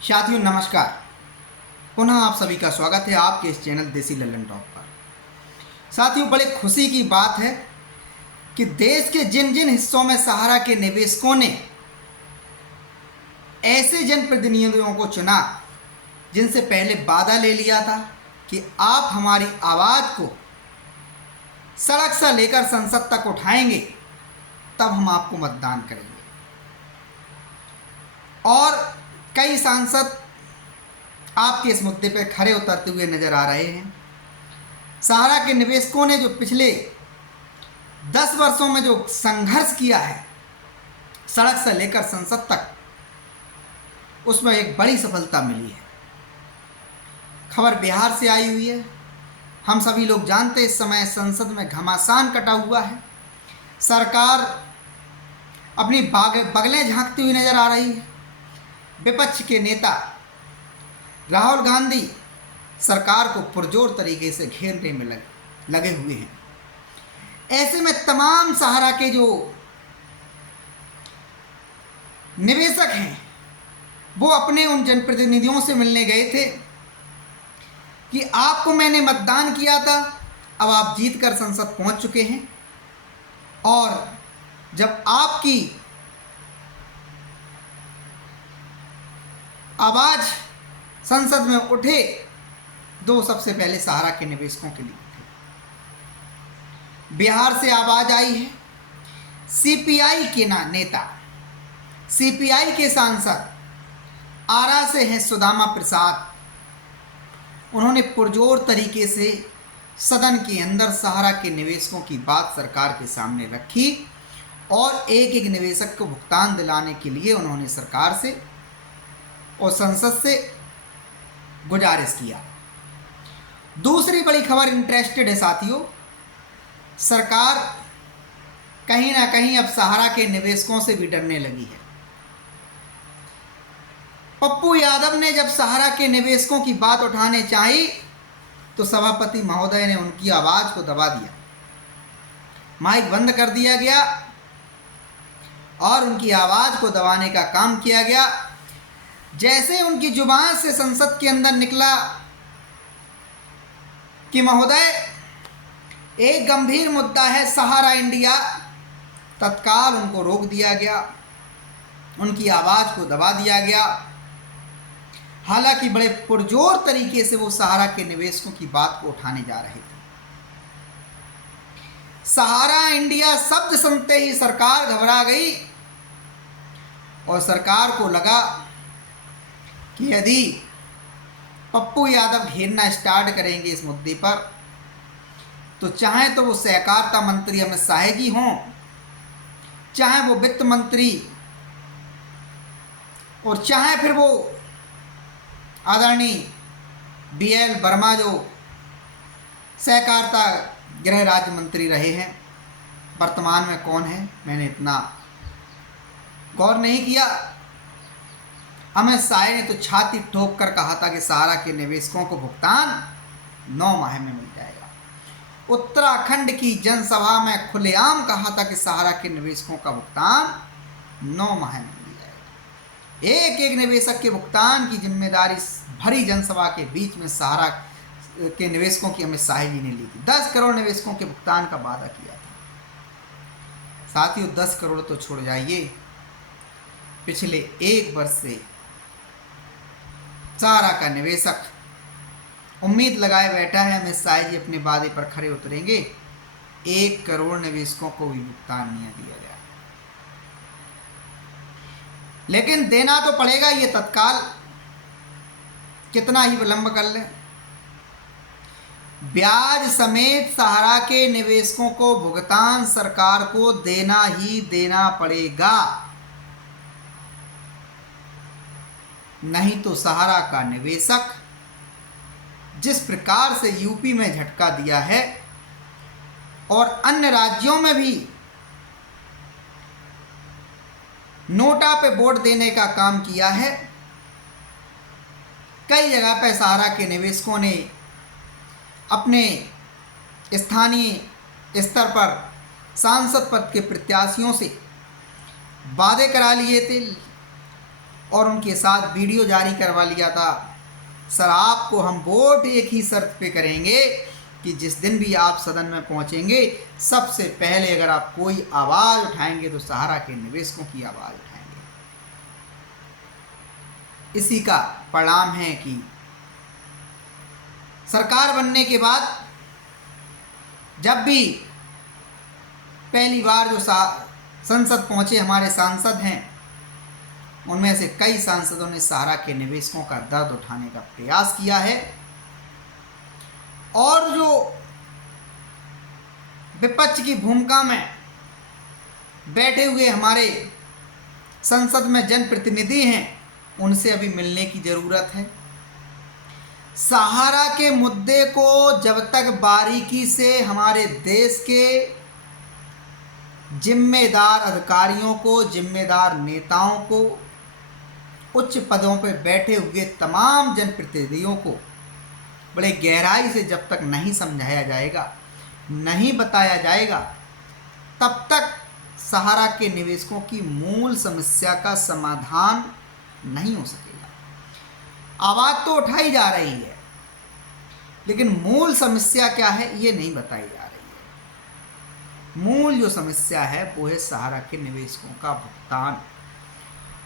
साथियों नमस्कार। पुनः आप सभी का स्वागत है आपके इस चैनल देसी लल्लन टॉक पर। साथियों बड़े खुशी की बात है कि देश के जिन जिन हिस्सों में सहारा के निवेशकों ने ऐसे जनप्रतिनिधियों को चुना जिनसे पहले वादा ले लिया था कि आप हमारी आवाज़ को सड़क से लेकर संसद तक उठाएंगे, तब हम आपको मतदान करेंगे। और कई सांसद आपके इस मुद्दे पर खरे उतरते हुए नजर आ रहे हैं। सहारा के निवेशकों ने जो पिछले 10 वर्षों में जो संघर्ष किया है सड़क से लेकर संसद तक, उसमें एक बड़ी सफलता मिली है। खबर बिहार से आई हुई है। हम सभी लोग जानते हैं इस समय संसद में घमासान कटा हुआ है। सरकार अपनी बगलें झांकती हुई नजर आ रही है। विपक्ष के नेता राहुल गांधी सरकार को पुरजोर तरीके से घेरने में लगे हुए हैं। ऐसे में तमाम सहारा के जो निवेशक हैं वो अपने उन जनप्रतिनिधियों से मिलने गए थे कि आपको मैंने मतदान किया था, अब आप जीत कर संसद पहुंच चुके हैं, और जब आपकी आवाज़ संसद में उठे दो सबसे पहले सहारा के निवेशकों के लिए उठे। बिहार से आवाज़ आई है। सीपीआई के नेता, सीपीआई के सांसद आरा से हैं सुदामा प्रसाद। उन्होंने पुरजोर तरीके से सदन के अंदर सहारा के निवेशकों की बात सरकार के सामने रखी और एक एक निवेशक को भुगतान दिलाने के लिए उन्होंने सरकार से और संसद से गुजारिश किया। दूसरी बड़ी खबर इंटरेस्टेड है साथियों। सरकार कहीं ना कहीं अब सहारा के निवेशकों से भी डरने लगी है। पप्पू यादव ने जब सहारा के निवेशकों की बात उठाने चाही तो सभापति महोदय ने उनकी आवाज़ को दबा दिया, माइक बंद कर दिया गया और उनकी आवाज़ को दबाने का काम किया गया। जैसे उनकी जुबान से संसद के अंदर निकला कि महोदय एक गंभीर मुद्दा है सहारा इंडिया, तत्काल उनको रोक दिया गया, उनकी आवाज़ को दबा दिया गया। हालांकि बड़े पुरजोर तरीके से वो सहारा के निवेशकों की बात को उठाने जा रहे थे। सहारा इंडिया शब्द सुनते ही सरकार घबरा गई और सरकार को लगा कि यदि पप्पू यादव घेरना स्टार्ट करेंगे इस मुद्दे पर, तो चाहे तो वो सहकारिता मंत्री अमित शाह जी हों, चाहे वो वित्त मंत्री, और चाहे फिर वो आदरणीय BL वर्मा जो सहकारिता गृह राज्य मंत्री रहे हैं, वर्तमान में कौन है मैंने इतना गौर नहीं किया। अमित शाह ने तो छाती ठोक कर कहा था कि सहारा के निवेशकों को भुगतान 9 माह में मिल जाएगा। उत्तराखंड की जनसभा में खुलेआम कहा था कि सहारा के निवेशकों का भुगतान 9 माह में मिल जाएगा। एक एक निवेशक के भुगतान की जिम्मेदारी भरी जनसभा के बीच में सहारा के निवेशकों की अमित शाह जी ने ली थी। 10 करोड़ निवेशकों के भुगतान का वादा किया था। साथियों 10 करोड़ तो छोड़ जाइए, पिछले 1 वर्ष से सहारा का निवेशक उम्मीद लगाए बैठा है अमित शाह जी अपने वादे पर खरे उतरेंगे। 1 करोड़ निवेशकों को भी भुगतान नहीं दिया गया, लेकिन देना तो पड़ेगा ये तत्काल, कितना ही विलंब कर ले। ब्याज समेत सहारा के निवेशकों को भुगतान सरकार को देना ही देना पड़ेगा, नहीं तो सहारा का निवेशक जिस प्रकार से यूपी में झटका दिया है और अन्य राज्यों में भी नोटा पे वोट देने का काम किया है, कई जगह पर सहारा के निवेशकों ने अपने स्थानीय स्तर पर सांसद पद के प्रत्याशियों से वादे करा लिए थे, और उनके साथ वीडियो जारी करवा लिया था, सर आपको हम वोट एक ही शर्त पे करेंगे कि जिस दिन भी आप सदन में पहुंचेंगे सबसे पहले अगर आप कोई आवाज़ उठाएंगे तो सहारा के निवेशकों की आवाज़ उठाएंगे। इसी का परिणाम है कि सरकार बनने के बाद जब भी पहली बार जो संसद पहुंचे हमारे सांसद हैं, उनमें से कई सांसदों ने सहारा के निवेशकों का दर्द उठाने का प्रयास किया है। और जो विपक्ष की भूमिका में बैठे हुए हमारे संसद में जनप्रतिनिधि हैं, उनसे अभी मिलने की ज़रूरत है। सहारा के मुद्दे को जब तक बारीकी से हमारे देश के जिम्मेदार अधिकारियों को, जिम्मेदार नेताओं को, उच्च पदों पर बैठे हुए तमाम जनप्रतिनिधियों को बड़े गहराई से जब तक नहीं समझाया जाएगा, नहीं बताया जाएगा, तब तक सहारा के निवेशकों की मूल समस्या का समाधान नहीं हो सकेगा। आवाज़ तो उठाई जा रही है, लेकिन मूल समस्या क्या है ये नहीं बताई जा रही है। मूल जो समस्या है वो है सहारा के निवेशकों का भुगतान,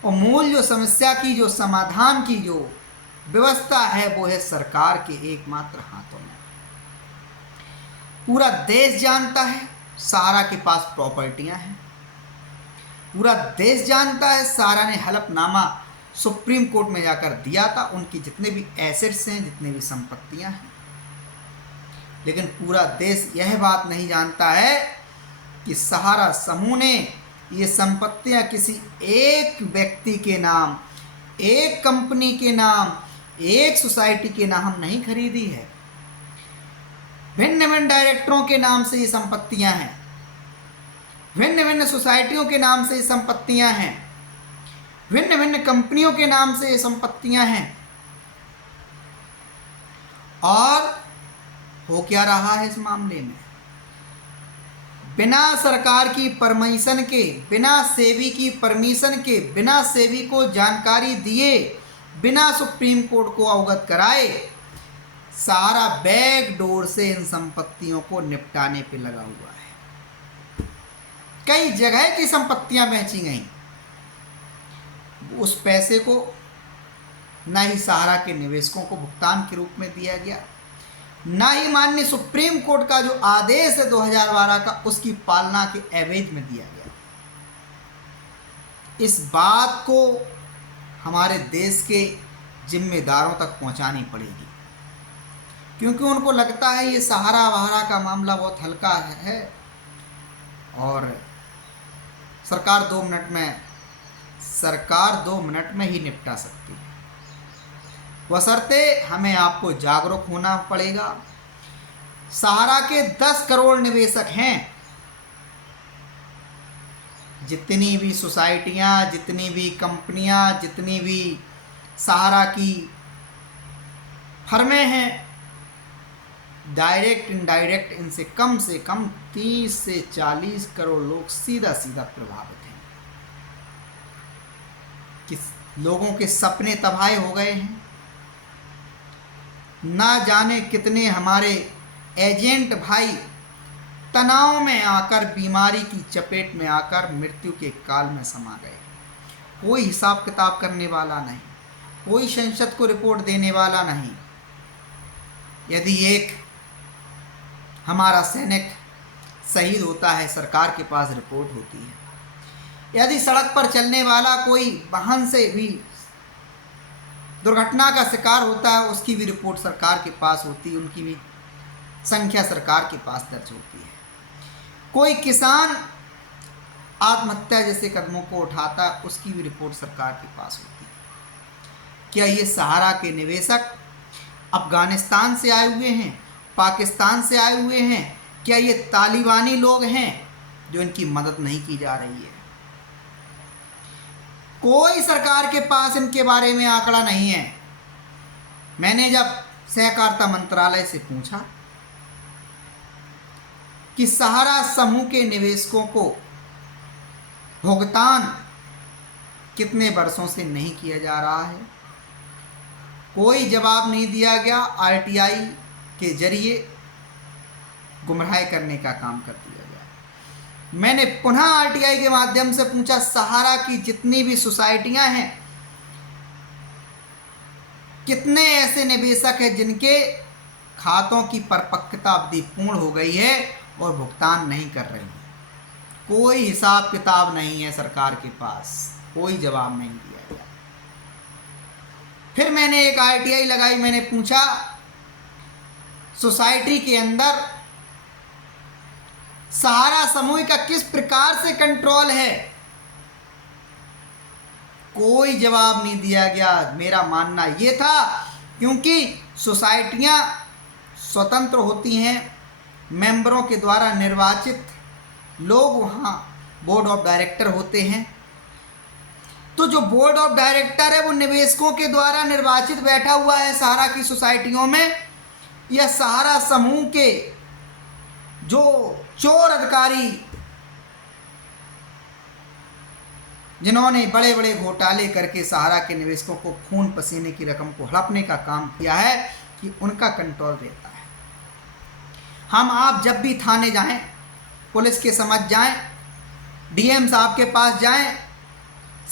और मूल जो समस्या की जो समाधान की जो व्यवस्था है वो है सरकार के एकमात्र हाथों में। पूरा देश जानता है सहारा के पास प्रॉपर्टियां हैं, पूरा देश जानता है सहारा ने हलफनामा सुप्रीम कोर्ट में जाकर दिया था, उनकी जितने भी एसेट्स हैं, जितने भी संपत्तियां हैं। लेकिन पूरा देश यह बात नहीं जानता है कि सहारा समूह ने ये संपत्तियां किसी एक व्यक्ति के नाम, एक कंपनी के नाम, एक सोसाइटी के नाम नहीं खरीदी है। भिन्न भिन्न डायरेक्टरों के नाम से ये संपत्तियां हैं, भिन्न भिन्न सोसाइटियों के नाम से ये संपत्तियां हैं, भिन्न भिन्न कंपनियों के नाम से ये संपत्तियां हैं। और हो क्या रहा है इस मामले में? बिना सरकार की परमिशन के, बिना सेबी की परमिशन के, बिना सेबी को जानकारी दिए, बिना सुप्रीम कोर्ट को अवगत कराए सहारा बैक डोर से इन संपत्तियों को निपटाने पे लगा हुआ है। कई जगह की संपत्तियां बेची गई, उस पैसे को न ही सहारा के निवेशकों को भुगतान के रूप में दिया गया, ना ही माननीय सुप्रीम कोर्ट का जो आदेश है 2012 का उसकी पालना के एवज में दिया गया। इस बात को हमारे देश के जिम्मेदारों तक पहुंचानी पड़ेगी, क्योंकि उनको लगता है ये सहारा वहारा का मामला बहुत हल्का है और सरकार 2 मिनट में ही निपटा सकती है। बशर्ते हमें आपको जागरूक होना पड़ेगा। सहारा के 10 करोड़ निवेशक हैं। जितनी भी सोसाइटियां, जितनी भी कंपनियां, जितनी भी सहारा की फर्में हैं, डायरेक्ट इनडायरेक्ट इनसे कम 30 से 40 करोड़ लोग सीधा प्रभावित हैं। कि लोगों के सपने तबाह हो गए हैं। ना जाने कितने हमारे एजेंट भाई तनाव में आकर, बीमारी की चपेट में आकर मृत्यु के काल में समा गए। कोई हिसाब किताब करने वाला नहीं, कोई संसद को रिपोर्ट देने वाला नहीं। यदि एक हमारा सैनिक शहीद होता है, सरकार के पास रिपोर्ट होती है। यदि सड़क पर चलने वाला कोई वाहन से भी दुर्घटना का शिकार होता है, उसकी भी रिपोर्ट सरकार के पास होती है, उनकी भी संख्या सरकार के पास दर्ज होती है। कोई किसान आत्महत्या जैसे कदमों को उठाता है, उसकी भी रिपोर्ट सरकार के पास होती है। क्या ये सहारा के निवेशक अफगानिस्तान से आए हुए हैं, पाकिस्तान से आए हुए हैं? क्या ये तालिबानी लोग हैं जो इनकी मदद नहीं की जा रही है? कोई सरकार के पास इनके बारे में आंकड़ा नहीं है। मैंने जब सहकारिता मंत्रालय से पूछा कि सहारा समूह के निवेशकों को भुगतान कितने वर्षों से नहीं किया जा रहा है? कोई जवाब नहीं दिया गया। आरटीआई के जरिए गुमराह करने का काम कर दिया गया। मैंने पुनः आरटीआई के माध्यम से पूछा, सहारा की जितनी भी सोसाइटियां हैं, कितने ऐसे निवेशक हैं जिनके खातों की परिपक्वता अवधि पूर्ण हो गई है और भुगतान नहीं कर रही है? कोई हिसाब किताब नहीं है सरकार के पास, कोई जवाब नहीं दिया गया। फिर मैंने एक आरटीआई लगाई, मैंने पूछा सोसाइटी के अंदर सहारा समूह का किस प्रकार से कंट्रोल है? कोई जवाब नहीं दिया गया। मेरा मानना ये था क्योंकि सोसाइटियां स्वतंत्र होती हैं, मेंबरों के द्वारा निर्वाचित लोग वहाँ बोर्ड ऑफ डायरेक्टर होते हैं, तो जो बोर्ड ऑफ डायरेक्टर है वो निवेशकों के द्वारा निर्वाचित बैठा हुआ है सहारा की सोसाइटियों में, या सहारा समूह के जो चोर अधिकारी जिन्होंने बड़े बड़े घोटाले करके सहारा के निवेशकों को खून पसीने की रकम को हड़पने का काम किया है, कि उनका कंट्रोल रहता है। हम आप जब भी थाने जाएं, पुलिस के समझ जाएं, डीएम साहब के पास जाएं,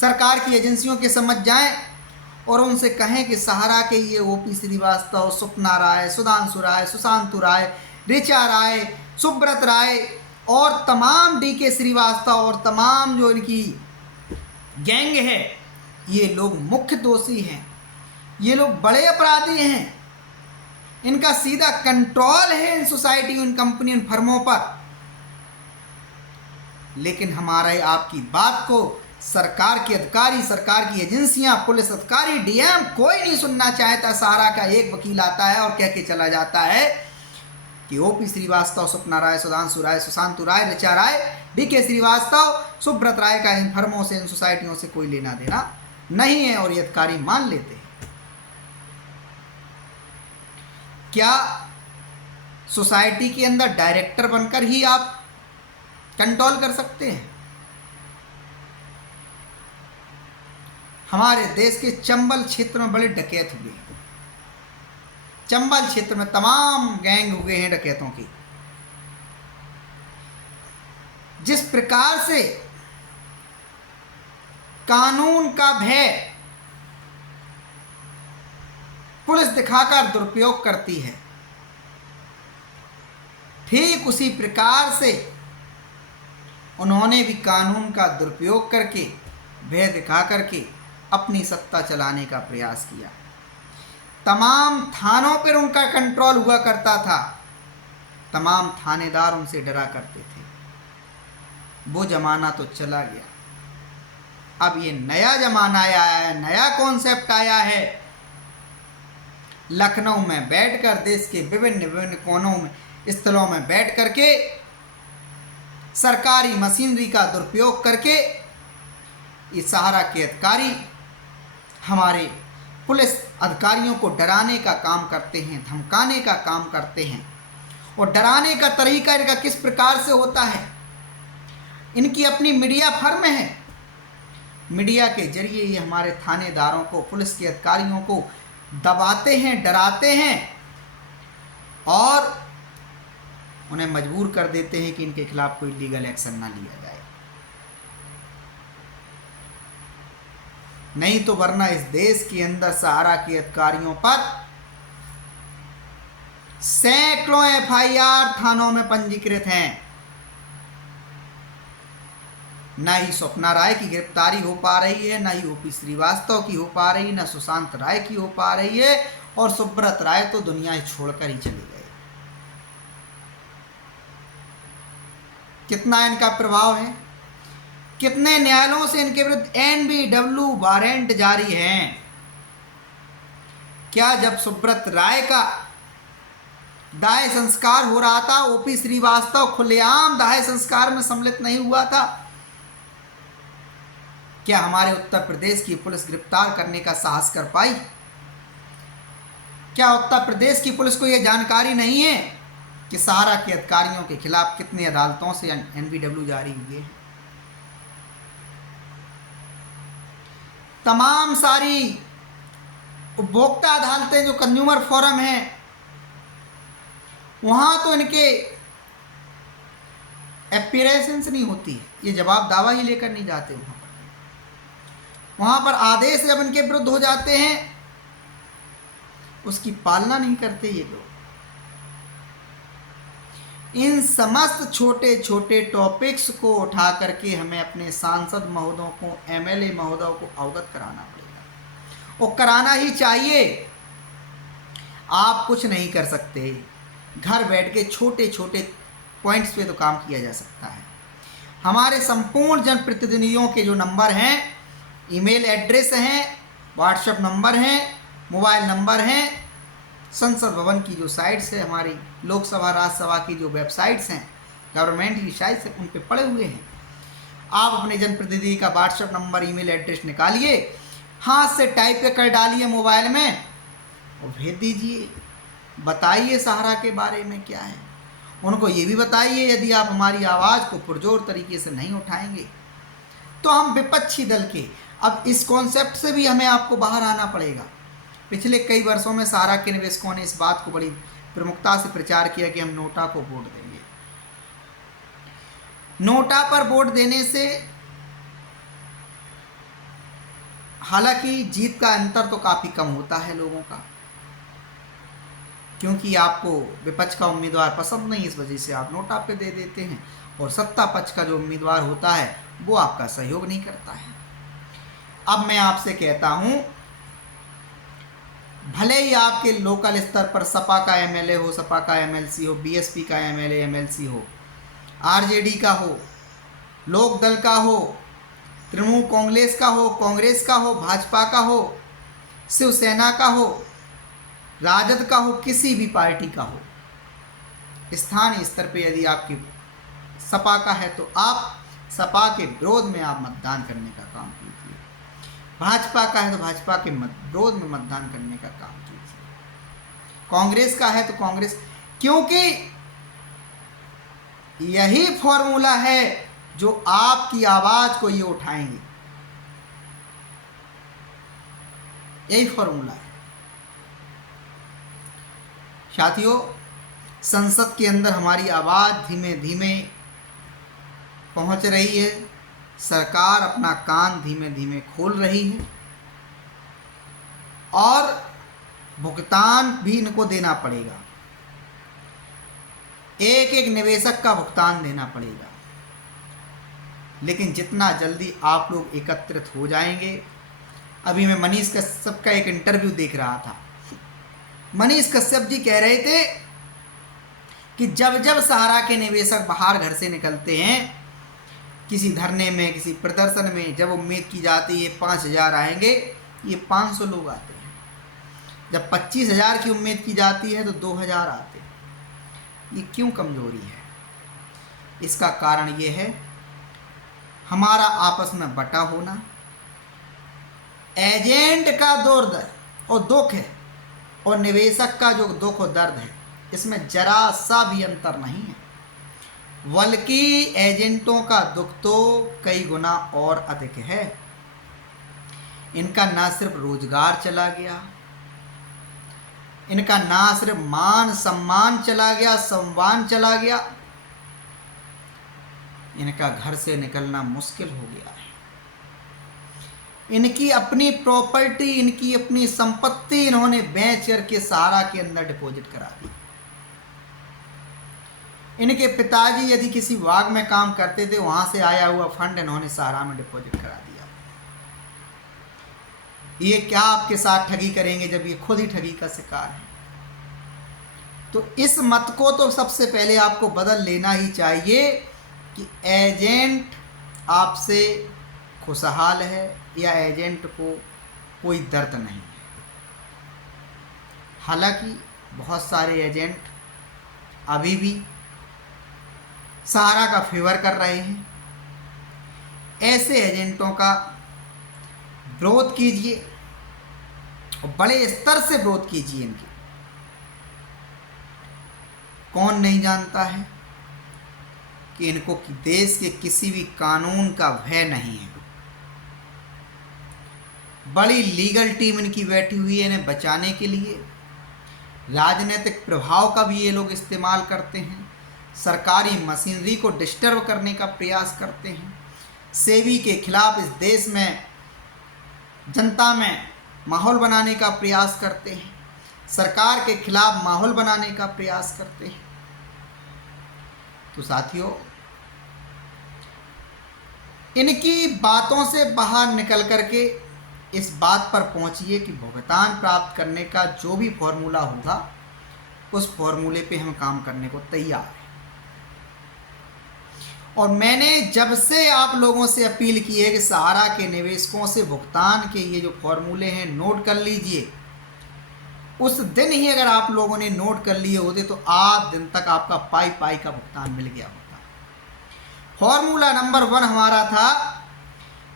सरकार की एजेंसियों के समझ जाएं और उनसे कहें कि सहारा के ये ओपी श्रीवास्तव, सुपना राय, सुधांशु राय, सुशांतु राय, ऋचा राय, सुब्रत राय और तमाम डीके श्रीवास्तव और तमाम जो इनकी गैंग है, ये लोग मुख्य दोषी हैं, ये लोग बड़े अपराधी हैं, इनका सीधा कंट्रोल है इन सोसाइटी, इन कंपनी, इन फर्मों पर। लेकिन हमारे आपकी बात को सरकार के अधिकारी, सरकार की एजेंसियां, पुलिस अधिकारी, डीएम कोई नहीं सुनना चाहता। सहारा का एक वकील आता है और कह के चला जाता है कि ओपी श्रीवास्तव, सुपना राय, सुधांशु राय, सुशांतु राय, ऋचा राय, डीके श्रीवास्तव, सुब्रत राय का इन फर्मों से, इन सोसाइटियों से कोई लेना देना नहीं है, और ये अधिकारी मान लेते हैं। क्या सोसाइटी के अंदर डायरेक्टर बनकर ही आप कंट्रोल कर सकते हैं? हमारे देश के चंबल क्षेत्र में बड़े डकैत हुए हैं। चंबल क्षेत्र में तमाम गैंग हुए हैं डकैतों की। जिस प्रकार से कानून का भय पुलिस दिखाकर दुरुपयोग करती है, ठीक उसी प्रकार से उन्होंने भी कानून का दुरुपयोग करके, भय दिखा करके अपनी सत्ता चलाने का प्रयास किया। तमाम थानों पर उनका कंट्रोल हुआ करता था, तमाम थानेदार उनसे डरा करते थे। वो जमाना तो चला गया। अब ये नया जमाना आया है, नया कॉन्सेप्ट आया है। लखनऊ में बैठकर, देश के विभिन्न विभिन्न कोनों में, स्थलों में बैठ करके सरकारी मशीनरी का दुरुपयोग करके ये सहारा के अधिकारी हमारे पुलिस अधिकारियों को डराने का काम करते हैं, धमकाने का काम करते हैं। और डराने का तरीका इनका किस प्रकार से होता है? इनकी अपनी मीडिया फर्म है। मीडिया के जरिए ये हमारे थानेदारों को, पुलिस के अधिकारियों को दबाते हैं, डराते हैं और उन्हें मजबूर कर देते हैं कि इनके खिलाफ कोई लीगल एक्शन ना लिया जाए। नहीं तो वरना इस देश के अंदर सहारा के अधिकारियों पर सैकड़ों एफआईआर थानों में पंजीकृत हैं। न ही स्वप्ना राय की गिरफ्तारी हो पा रही है, न ही ओपी श्रीवास्तव की हो पा रही, न सुशांत राय की हो पा रही है, और सुब्रत राय तो दुनिया ही छोड़कर ही चले गए। कितना इनका प्रभाव है, कितने न्यायालयों से इनके विरुद्ध एनबीडब्ल्यू वारंट जारी हैं। क्या जब सुब्रत राय का दाह संस्कार हो रहा था, ओपी श्रीवास्तव खुलेआम दाह संस्कार में सम्मिलित नहीं हुआ था? क्या हमारे उत्तर प्रदेश की पुलिस गिरफ्तार करने का साहस कर पाई? क्या उत्तर प्रदेश की पुलिस को यह जानकारी नहीं है कि सहारा के अधिकारियों के खिलाफ कितनी अदालतों से एनबीडब्ल्यू जारी हुए हैं? तमाम सारी उपभोक्ता अदालतें जो कंज्यूमर फोरम है, वहाँ तो इनके एपियरेंस नहीं होती है, ये जवाब दावा ही लेकर नहीं जाते। वहाँ पर आदेश जब इनके विरुद्ध हो जाते हैं उसकी पालना नहीं करते ये लोग। इन समस्त छोटे छोटे टॉपिक्स को उठा करके हमें अपने सांसद महोदयों को, एमएलए महोदयों को अवगत कराना पड़ेगा, और कराना ही चाहिए। आप कुछ नहीं कर सकते, घर बैठ के छोटे छोटे पॉइंट्स पे तो काम किया जा सकता है। हमारे संपूर्ण जनप्रतिनिधियों के जो नंबर हैं, ईमेल एड्रेस हैं, व्हाट्सएप नंबर हैं, मोबाइल नंबर हैं, संसद भवन की जो साइट्स है, हमारी लोकसभा राज्यसभा की जो वेबसाइट्स हैं, गवर्नमेंट की साइट्स हैं, उन पे पड़े हुए हैं। आप अपने जनप्रतिनिधि का व्हाट्सएप नंबर, ईमेल एड्रेस निकालिए, हाथ से टाइप कर डालिए मोबाइल में और भेज दीजिए। बताइए सहारा के बारे में क्या है, उनको ये भी बताइए यदि आप हमारी आवाज़ को पुरजोर तरीके से नहीं उठाएंगे तो हम विपक्षी दल के, अब इस कॉन्सेप्ट से भी हमें आपको बाहर आना पड़ेगा। पिछले कई वर्षों में सहारा के निवेशकों ने इस बात को बड़ी प्रमुखता से प्रचार किया कि हम नोटा को वोट देंगे। नोटा पर वोट देने से हालांकि जीत का अंतर तो काफ़ी कम होता है लोगों का, क्योंकि आपको विपक्ष का उम्मीदवार पसंद नहीं, इस वजह से आप नोटा पे दे देते हैं, और सत्ता पक्ष का जो उम्मीदवार होता है वो आपका सहयोग नहीं करता है। अब मैं आपसे कहता हूं, भले ही आपके लोकल स्तर पर सपा का एमएलए हो, सपा का एमएलसी हो, बीएसपी का एमएलए एमएलसी हो, आरजेडी का हो, लोक दल का हो, तृणमूल कांग्रेस का हो, कांग्रेस का हो, भाजपा का हो, शिवसेना का हो, राजद का हो, किसी भी पार्टी का हो, स्थानीय स्तर पे यदि आपकी सपा का है तो आप सपा के विरोध में आप मतदान करने का काम कीजिए, भाजपा का है तो भाजपा के विरोध में मतदान करने का काम कीजिए, कांग्रेस का है तो कांग्रेस, क्योंकि यही फॉर्मूला है जो आपकी आवाज को ये उठाएंगे, यही फॉर्मूला है। साथियों, संसद के अंदर हमारी आवाज़ धीमे धीमे पहुंच रही है, सरकार अपना कान धीमे धीमे खोल रही है, और भुगतान भी इनको देना पड़ेगा, एक एक निवेशक का भुगतान देना पड़ेगा। लेकिन जितना जल्दी आप लोग एकत्रित हो जाएंगे, अभी मैं मनीष कश्यप का एक इंटरव्यू देख रहा था, मनीष कश्यप जी कह रहे थे कि जब जब सहारा के निवेशक बाहर घर से निकलते हैं किसी धरने में, किसी प्रदर्शन में, जब उम्मीद की जाती है 5,000 आएंगे, ये 500 लोग आते हैं। जब 25,000 की उम्मीद की जाती है तो 2,000 आते हैं। ये क्यों कमजोरी है? इसका कारण ये है हमारा आपस में बटा होना, एजेंट का दर्द और दुख है और निवेशक का जो दुख और दर्द है, इसमें जरा सा भी अंतर नहीं है, बल्कि एजेंटों का दुख तो कई गुना और अधिक है। इनका ना सिर्फ रोजगार चला गया, इनका ना सिर्फ मान सम्मान चला गया, सम्मान चला गया, इनका घर से निकलना मुश्किल हो गया है। इनकी अपनी प्रॉपर्टी, इनकी अपनी संपत्ति इन्होंने बेच करके सहारा के अंदर डिपॉजिट करा दी। इनके पिताजी यदि किसी वार्ड में काम करते थे, वहां से आया हुआ फंड इन्होंने सहारा में डिपॉजिट करा दिया। ये क्या आपके साथ ठगी करेंगे जब ये खुद ही ठगी का शिकार है? तो इस मत को तो सबसे पहले आपको बदल लेना ही चाहिए कि एजेंट आपसे खुशहाल है या एजेंट को कोई दर्द नहीं है। हालांकि बहुत सारे एजेंट अभी भी सहारा का फेवर कर रहे हैं। ऐसे एजेंटों का विरोध कीजिए और बड़े स्तर से विरोध कीजिए इनके। कौन नहीं जानता है कि इनको देश के किसी भी कानून का भय नहीं है। बड़ी लीगल टीम इनकी बैठी हुई है इन्हें बचाने के लिए। राजनीतिक प्रभाव का भी ये लोग इस्तेमाल करते हैं, सरकारी मशीनरी को डिस्टर्ब करने का प्रयास करते हैं, सेबी के खिलाफ इस देश में जनता में माहौल बनाने का प्रयास करते हैं, सरकार के खिलाफ माहौल बनाने का प्रयास करते हैं। तो साथियों, इनकी बातों से बाहर निकल करके इस बात पर पहुंचिए कि भुगतान प्राप्त करने का जो भी फॉर्मूला होगा उस फॉर्मूले पे हम काम करने को तैयार हैं। और मैंने जब से आप लोगों से अपील की है कि सहारा के निवेशकों से भुगतान के ये जो फॉर्मूले हैं नोट कर लीजिए, उस दिन ही अगर आप लोगों ने नोट कर लिए होते तो आज दिन तक आपका पाई पाई का भुगतान मिल गया होता। फॉर्मूला नंबर 1 हमारा था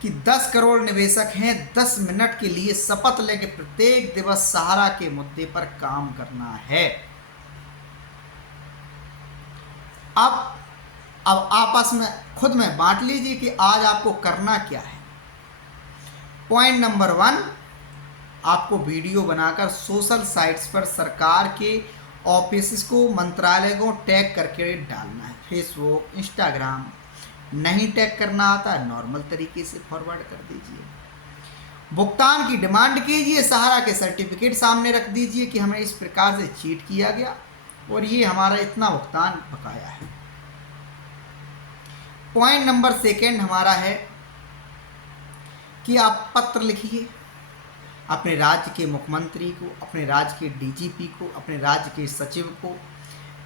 कि 10 करोड़ निवेशक हैं, 10 मिनट के लिए शपथ लेके प्रत्येक दिवस सहारा के मुद्दे पर काम करना है। अब आपस में खुद में बांट लीजिए कि आज आपको करना क्या है। पॉइंट नंबर 1, आपको वीडियो बनाकर सोशल साइट्स पर सरकार के ऑफिस को, मंत्रालय को टैग करके डालना है। फेसबुक, इंस्टाग्राम नहीं टैग करना आता है, नॉर्मल तरीके से फॉरवर्ड कर दीजिए। भुगतान की डिमांड कीजिए, सहारा के सर्टिफिकेट सामने रख दीजिए कि हमें इस प्रकार से चीट किया गया और ये हमारा इतना भुगतान बकाया है। पॉइंट नंबर 2 हमारा है कि आप पत्र लिखिए अपने राज्य के मुख्यमंत्री को, अपने राज्य के डीजीपी को, अपने राज्य के सचिव को,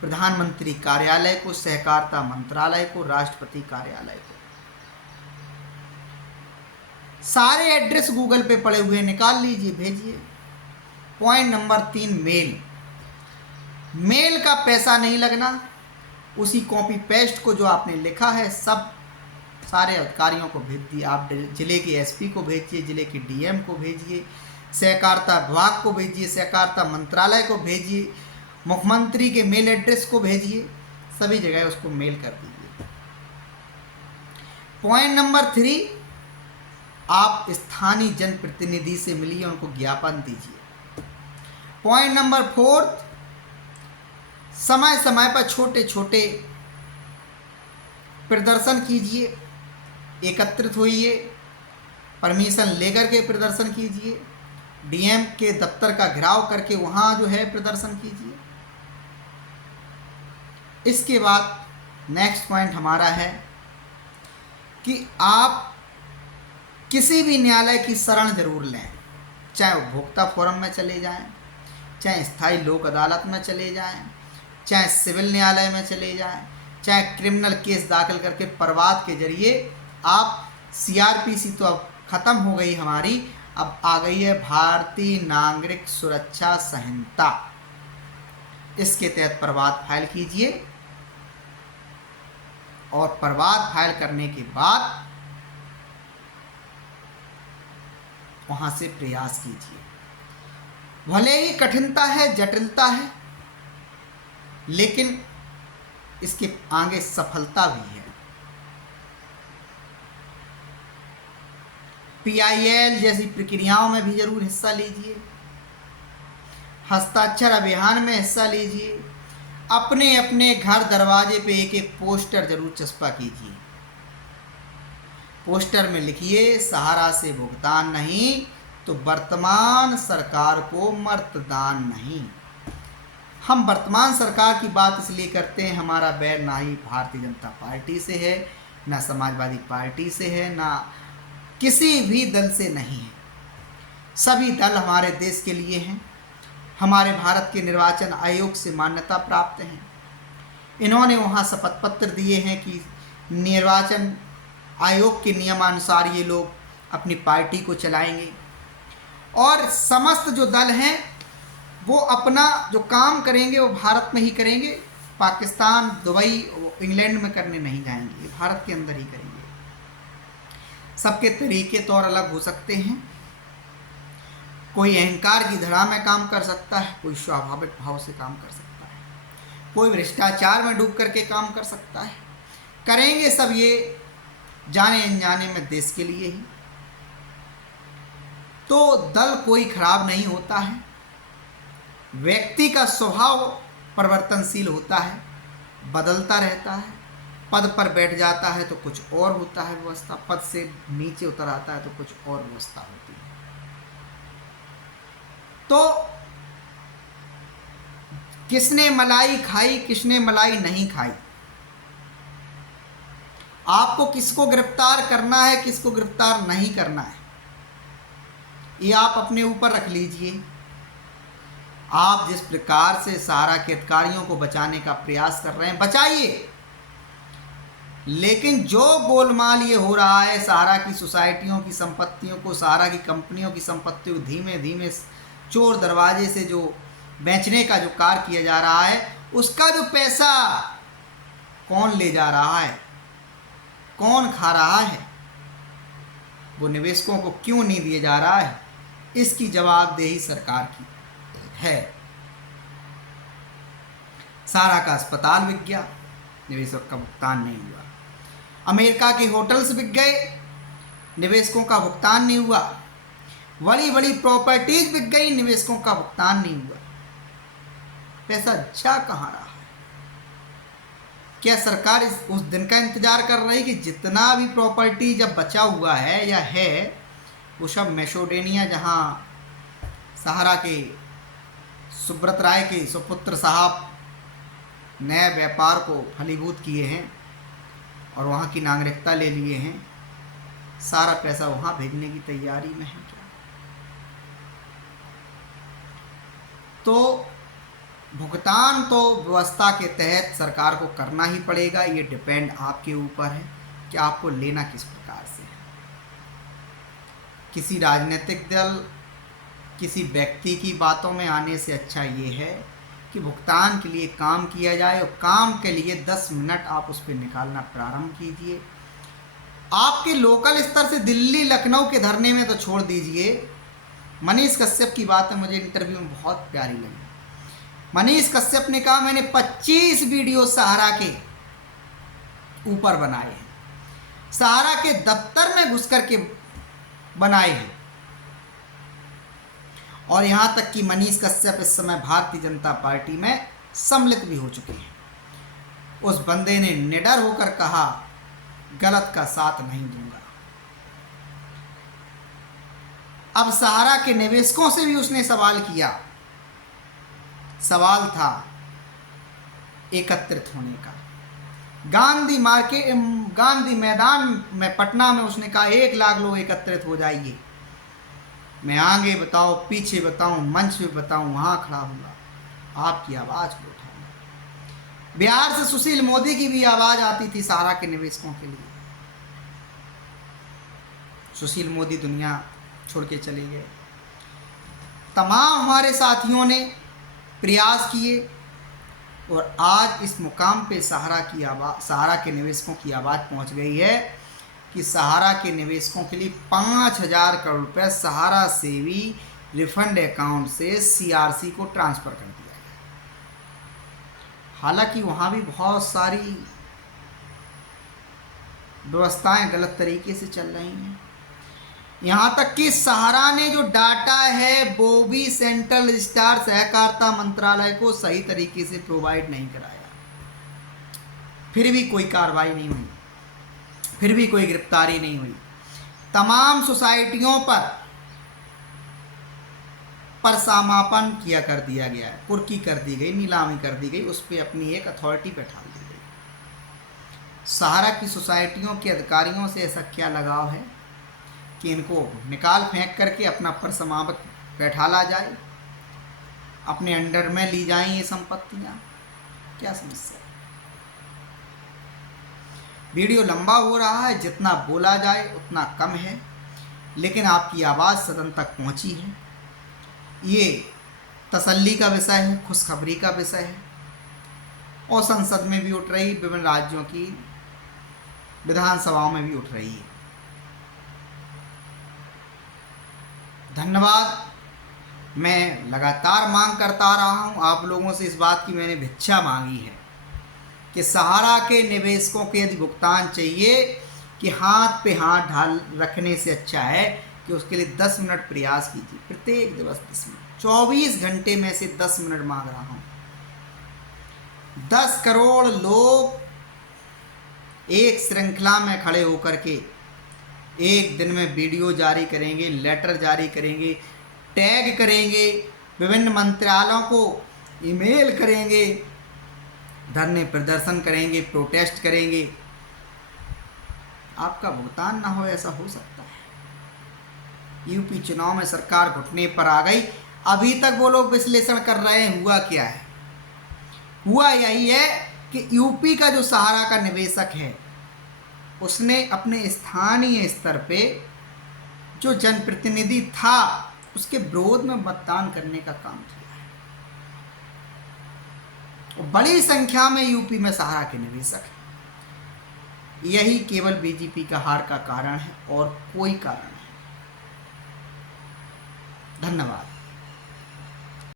प्रधानमंत्री कार्यालय को, सहकारिता मंत्रालय को, राष्ट्रपति कार्यालय को। सारे एड्रेस गूगल पे पड़े हुए निकाल लीजिए, भेजिए। पॉइंट नंबर 3, मेल का पैसा नहीं लगना। उसी कॉपी पेस्ट को जो आपने लिखा है सब सारे अधिकारियों को भेज दिए। आप जिले के एसपी को भेजिए, जिले के डीएम को भेजिए, सहकारिता विभाग को भेजिए, सहकारिता मंत्रालय को भेजिए, मुख्यमंत्री के मेल एड्रेस को भेजिए, सभी जगह उसको मेल कर दीजिए। पॉइंट नंबर 3, आप स्थानीय जनप्रतिनिधि से मिलिए, उनको ज्ञापन दीजिए। पॉइंट नंबर 4, समय समय पर छोटे छोटे प्रदर्शन कीजिए, एकत्रित होइए, परमिशन लेकर के प्रदर्शन कीजिए, डीएम के दफ्तर का घेराव करके वहाँ जो है प्रदर्शन कीजिए। इसके बाद नेक्स्ट पॉइंट हमारा है कि आप किसी भी न्यायालय की शरण जरूर लें, चाहे उपभोक्ता फोरम में चले जाएं, चाहे स्थायी लोक अदालत में चले जाएं, चाहे सिविल न्यायालय में चले जाएं, चाहे क्रिमिनल केस दाखिल करके परवाद के जरिए आप सीआरपीसी तो अब ख़त्म हो गई हमारी, अब आ गई है भारतीय नागरिक सुरक्षा संहिता, इसके तहत परवाद फाइल कीजिए और परवाद फाइल करने के बाद वहां से प्रयास कीजिए। भले ही कठिनता है, जटिलता है, लेकिन इसके आगे सफलता भी है। पीआईएल जैसी प्रक्रियाओं में भी जरूर हिस्सा लीजिए, हस्ताक्षर अभियान में हिस्सा लीजिए, अपने अपने घर दरवाजे पे एक एक पोस्टर जरूर चस्पा कीजिए। पोस्टर में लिखिए, सहारा से भुगतान नहीं तो वर्तमान सरकार को मर्तदान नहीं। हम वर्तमान सरकार की बात इसलिए करते हैं, हमारा बैर ना ही भारतीय जनता पार्टी से है, ना समाजवादी पार्टी से है, ना किसी भी दल से नहीं है। सभी दल हमारे देश के लिए हैं, हमारे भारत के निर्वाचन आयोग से मान्यता प्राप्त हैं। इन्होंने वहाँ शपथ पत्र दिए हैं कि निर्वाचन आयोग के नियमानुसार ये लोग अपनी पार्टी को चलाएंगे और समस्त जो दल हैं वो अपना जो काम करेंगे वो भारत में ही करेंगे, पाकिस्तान, दुबई, इंग्लैंड में करने नहीं जाएंगे, भारत के अंदर ही करेंगे। सबके तरीके तौर अलग हो सकते हैं, कोई अहंकार की धड़ा में काम कर सकता है, कोई स्वाभाविक भाव से काम कर सकता है, कोई भ्रष्टाचार में डूब करके काम कर सकता है। करेंगे सब ये जाने अनजाने में देश के लिए ही। तो दल कोई खराब नहीं होता है। व्यक्ति का स्वभाव परिवर्तनशील होता है, बदलता रहता है। पद पर बैठ जाता है तो कुछ और होता है व्यवस्था, पद से नीचे उतर आता है तो कुछ और व्यवस्था होती है। तो किसने मलाई खाई, किसने मलाई नहीं खाई, आपको किसको गिरफ्तार करना है, किसको गिरफ्तार नहीं करना है, ये आप अपने ऊपर रख लीजिए। आप जिस प्रकार से सहारा के अधिकारियों को बचाने का प्रयास कर रहे हैं, बचाइए, लेकिन जो गोलमाल ये हो रहा है, सहारा की सोसाइटियों की संपत्तियों को, सहारा की कंपनियों की संपत्तियों को धीमे धीमे चोर दरवाजे से जो बेचने का जो कार्य किया जा रहा है, उसका जो पैसा कौन ले जा रहा है, कौन खा रहा है, वो निवेशकों को क्यों नहीं दिया जा रहा है, इसकी जवाबदेही सरकार की है। सहारा का अस्पताल बिक गया, निवेशक का भुगतान नहीं हुआ। अमेरिका के होटल्स बिक गए, निवेशकों का भुगतान नहीं हुआ। बड़ी बड़ी प्रॉपर्टीज बिक गई, निवेशकों का भुगतान नहीं हुआ। पैसा जा कहाँ रहा है? क्या सरकार उस दिन का इंतजार कर रही कि जितना भी प्रॉपर्टी जब बचा हुआ है या है, वो सब मैसेडोनिया, जहाँ सहारा के सुब्रत राय के सुपुत्र साहब नए व्यापार को फलीभूत किए हैं और वहाँ की नागरिकता ले लिए हैं, सारा पैसा वहाँ भेजने की तैयारी में है क्या? तो भुगतान तो व्यवस्था के तहत सरकार को करना ही पड़ेगा। ये डिपेंड आपके ऊपर है कि आपको लेना किस प्रकार से है। किसी राजनीतिक दल, किसी व्यक्ति की बातों में आने से अच्छा ये है कि भुगतान के लिए काम किया जाए, और काम के लिए 10 मिनट आप उस पर निकालना प्रारंभ कीजिए। आपके लोकल स्तर से दिल्ली लखनऊ के धरने में तो छोड़ दीजिए। मनीष कश्यप की बात है, मुझे इंटरव्यू में बहुत प्यारी लगी। मनीष कश्यप ने कहा मैंने 25 वीडियो सहारा के ऊपर बनाए हैं, सहारा के दफ्तर में घुस करके बनाए हैं, और यहां तक कि मनीष कश्यप इस समय भारतीय जनता पार्टी में सम्मिलित भी हो चुके हैं। उस बंदे ने निडर होकर कहा गलत का साथ नहीं दूंगा। अब सहारा के निवेशकों से भी उसने सवाल किया। सवाल था एकत्रित होने का। गांधी मैदान में पटना में उसने कहा 1 लाख लोग एकत्रित हो जाइए। मैं आगे बताओ, पीछे बताऊं, मंच पे बताऊं, वहां खड़ा हूँगा, आपकी आवाज़ को उठाऊंगा। बिहार से सुशील मोदी की भी आवाज़ आती थी सहारा के निवेशकों के लिए। सुशील मोदी दुनिया छोड़ के चले गए। तमाम हमारे साथियों ने प्रयास किए और आज इस मुकाम पे सहारा के निवेशकों की आवाज़ पहुंच गई है कि सहारा के निवेशकों के लिए 5,000 करोड़ रुपए सहारा से भी रिफंड अकाउंट से सीआरसी को ट्रांसफ़र कर दिया गया। हालांकि वहाँ भी बहुत सारी व्यवस्थाएं गलत तरीके से चल रही हैं। यहाँ तक कि सहारा ने जो डाटा है वो भी सेंट्रल रजिस्ट्रार सहकारिता मंत्रालय को सही तरीके से प्रोवाइड नहीं कराया। फिर भी कोई कार्रवाई नहीं हुई, फिर भी कोई गिरफ्तारी नहीं हुई। तमाम सोसाइटियों पर समापन किया कर दिया गया है, कुर्की कर दी गई, नीलामी कर दी गई, उस पर अपनी एक अथॉरिटी बैठा दी गई। सहारा की सोसाइटियों के अधिकारियों से ऐसा क्या लगाव है कि इनको निकाल फेंक करके अपना पर समावत बैठाला जाए, अपने अंडर में ली जाएं ये संपत्तियां? क्या समस्या है? वीडियो लंबा हो रहा है, जितना बोला जाए उतना कम है, लेकिन आपकी आवाज़ सदन तक पहुंची है। ये तसल्ली का विषय है, खुशखबरी का विषय है, और संसद में भी उठ रही, विभिन्न राज्यों की विधानसभाओं में भी उठ रही है। धन्यवाद। मैं लगातार मांग करता रहा हूँ आप लोगों से, इस बात की मैंने भिक्षा मांगी है कि सहारा के निवेशकों के यदि भुगतान चाहिए कि हाथ पे हाथ ढाल रखने से अच्छा है कि उसके लिए 10 मिनट प्रयास कीजिए, प्रत्येक दिवस 10 मिनट। 24 घंटे में से 10 मिनट मांग रहा हूं। 10 करोड़ लोग एक श्रृंखला में खड़े होकर के एक दिन में वीडियो जारी करेंगे, लेटर जारी करेंगे, टैग करेंगे, विभिन्न मंत्रालयों को ईमेल करेंगे, धरने प्रदर्शन करेंगे, प्रोटेस्ट करेंगे। आपका भुगतान ना हो, ऐसा हो सकता है। यूपी चुनाव में सरकार घुटने पर आ गई, अभी तक वो लोग विश्लेषण कर रहे हैं हुआ क्या है। हुआ यही है कि यूपी का जो सहारा का निवेशक है उसने अपने स्थानीय स्तर पे जो जनप्रतिनिधि था उसके विरोध में मतदान करने का काम किया है। और बड़ी संख्या में यूपी में सहारा के निवेशक हैं। यही केवल बीजेपी का हार का कारण है और कोई कारण नहीं। धन्यवाद।